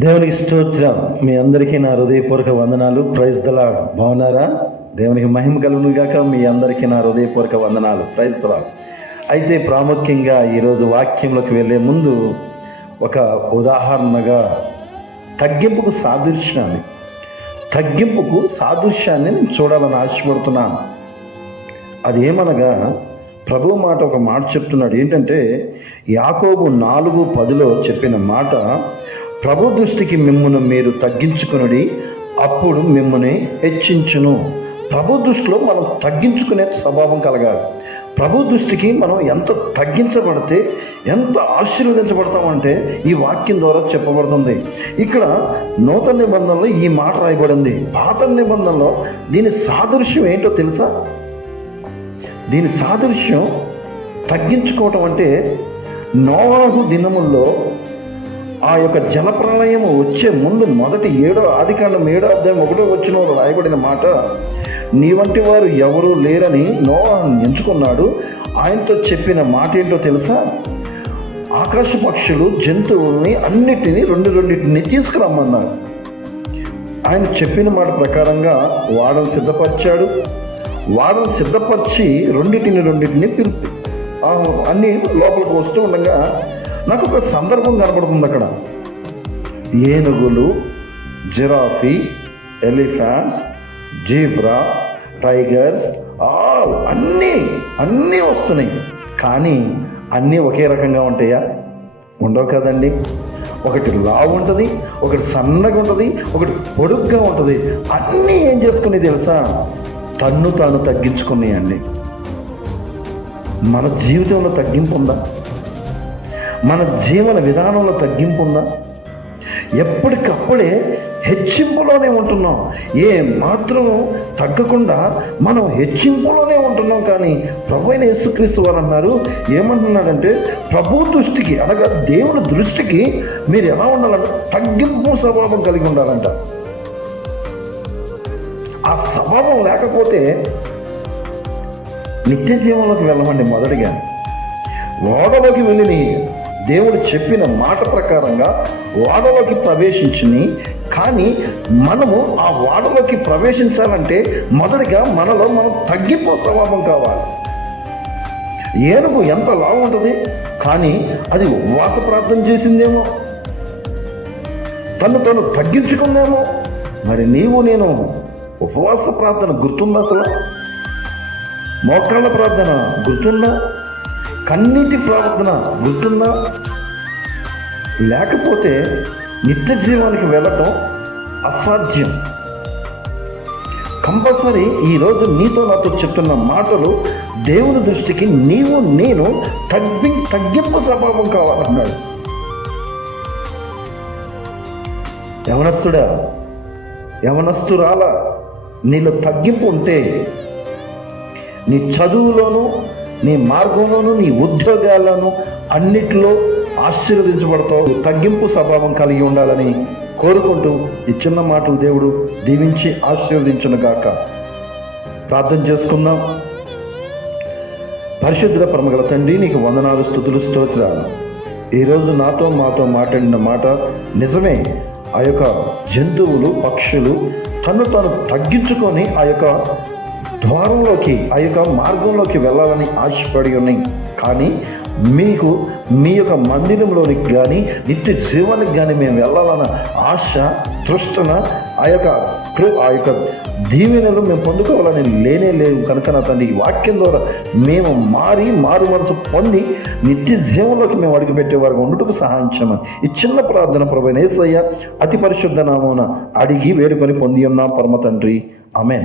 దేవునికి స్తోత్రం. మీ అందరికీ నా హృదయపూర్వక వందనాలు. Praise the lord. బాగున్నారా? దేవునికి మహిమ కలుగును గాక. మీ అందరికీ నా హృదయపూర్వక వందనాలు. Praise the lord. అయితే ప్రాముఖ్యంగా ఈరోజు వాక్యంలోకి వెళ్ళే ముందు ఒక ఉదాహరణగా తగ్గింపుకు సాదృశ్యాన్ని నేను చూడాలని ఆశపడుతున్నాను. అది ఏమనగా ప్రభు మాట ఒక మాట చెప్తున్నాడు. ఏంటంటే యాకోబు 4:10 చెప్పిన మాట, ప్రభు దృష్టికి మిమ్మును మీరు తగ్గించుకునుడి, అప్పుడు మిమ్ముని హెచ్చించును. ప్రభు దృష్టిలో మనం తగ్గించుకునే స్వభావం కలగాలి. ప్రభు దృష్టికి మనం ఎంత తగ్గించబడితే ఎంత ఆశీర్వదించబడతామంటే ఈ వాక్యం ద్వారా చెప్పబడుతుంది. ఇక్కడ నూతన నిబంధనలో ఈ మాట రాయబడింది. పాత నిబంధనలో దీని సాదృశ్యం ఏంటో తెలుసా? దీని సాదృశ్యం తగ్గించుకోవటం అంటే, నోవాహు దినముల్లో ఆ యొక్క జలప్రళయం వచ్చే ముందు మొదటి ఆదికాండం 7:1 రాయబడిన మాట, నీ వంటి వారు ఎవరూ లేరని నోవాహును ఎంచుకున్నాడు. ఆయనతో చెప్పిన మాట ఏంటో తెలుసా? ఆకాశ పక్షులు జంతువుల్ని అన్నిటినీ రెండింటిని తీసుకురమ్మన్నాడు. ఆయన చెప్పిన మాట ప్రకారంగా వాడను సిద్ధపరిచాడు. వాడను సిద్ధపరిచి రెండింటిని పిలిపి అన్నీ లోపలికి వస్తూ ఉండగా నాకు ఒక సందర్భం కనబడుతుంది. అక్కడ ఏనుగులు, జిరాఫీ, ఎలిఫెంట్స్, జీబ్రా, టైగర్స్ అన్నీ వస్తున్నాయి. కానీ అన్నీ ఒకే రకంగా ఉంటాయా? ఉండవు కదండి. ఒకటి లావు ఉంటుంది, ఒకటి సన్నగా ఉంటుంది, ఒకటి పొడుగ్గా ఉంటుంది. అన్నీ ఏం చేసుకుని తెలుసా? తాను తగ్గించుకున్నాయండి. మన జీవితంలో తగ్గింపు ఉందా? మన జీవన విధానంలో తగ్గింపు ఉందా? ఎప్పటికప్పుడే హెచ్చింపులోనే ఉంటున్నాం. ఏ మాత్రం తగ్గకుండా మనం హెచ్చింపులోనే ఉంటున్నాం. కానీ ప్రభు అయిన యేసుక్రీస్తు వారు అన్నారు, ఏమంటున్నాడంటే, ప్రభు దృష్టికి అనగా దేవుని దృష్టికి మీరు ఎలా ఉండాలంటే తగ్గింపు స్వభావం కలిగి ఉండాలంట. ఆ స్వభావం లేకపోతే నిత్య జీవంలోకి వెళ్ళమండి. మొదటిగా ఓడలోకి వెళ్ళి దేవుడు చెప్పిన మాట ప్రకారంగా ఓడలోకి ప్రవేశించుని. కానీ మనము ఆ ఓడలోకి ప్రవేశించాలంటే మొదటిగా మనలో మనం తగ్గింపు స్వభావం కావాలి. ఏనుగు ఎంత లావు ఉంటుంది, కానీ అది ఉపవాస ప్రార్థన చేసిందేమో, తను తగ్గించుకుందేమో. మరి నేను ఉపవాస ప్రార్థన గుర్తుందా? అసలు మోకాళ్ళ ప్రార్థన గుర్తుందా? కన్నీటి ప్రార్థన గుర్తుందా? లేకపోతే నిత్య జీవానికి వెళ్ళటం అసాధ్యం. కంపల్సరీ ఈరోజు నీతో నాతో చెప్తున్న మాటలు దేవుని దృష్టికి నేను తగ్గింపు స్వభావం కావాలన్నాడు. యవనస్తురాలా, నీలో తగ్గింపు ఉంటే నీ చదువులోను, నీ మార్గంలోను, నీ ఉద్యోగాల్లోనూ అన్నిటిలో ఆశీర్వదించబడతావు. తగ్గింపు స్వభావం కలిగి ఉండాలని కోరుకుంటూ ఈ చిన్న మాటలు దేవుడు దీవించి ఆశీర్వదించును గాక. ప్రార్థన చేసుకుందాం. పరిశుద్ధ పరమగల తండ్రి, నీకు వందనాలు, స్తుతులు, స్తోత్రాలు. ఈరోజు మాతో మాట్లాడిన మాట నిజమే. ఆ యొక్క జంతువులు, పక్షులు తాను తగ్గించుకొని ఆ యొక్క ద్వారంలోకి, ఆ యొక్క మార్గంలోకి వెళ్ళాలని ఆశపడి ఉన్నాయి. కానీ మీ యొక్క మందిరంలోనికి కానీ నిత్య జీవానికి కానీ మేము వెళ్ళాలన్న ఆశ, తృష్ణ, ఆ యొక్క దీవెనలు మేము పొందుకోవాలని లేవు కనుక నా తండ్రి, ఈ వాక్యం ద్వారా మేము మారు మనసు పొంది నిత్య జీవంలోకి మేము అడుగుపెట్టేవారు ఉండుటకు సహాయం చేయమని ఈ చిన్న ప్రార్థన ప్రభువైన యేసయ్య అతి పరిశుద్ధ నామమున అడిగి వేడుకొని పొంది ఉన్నాం పరమ తండ్రి. ఆమేన్.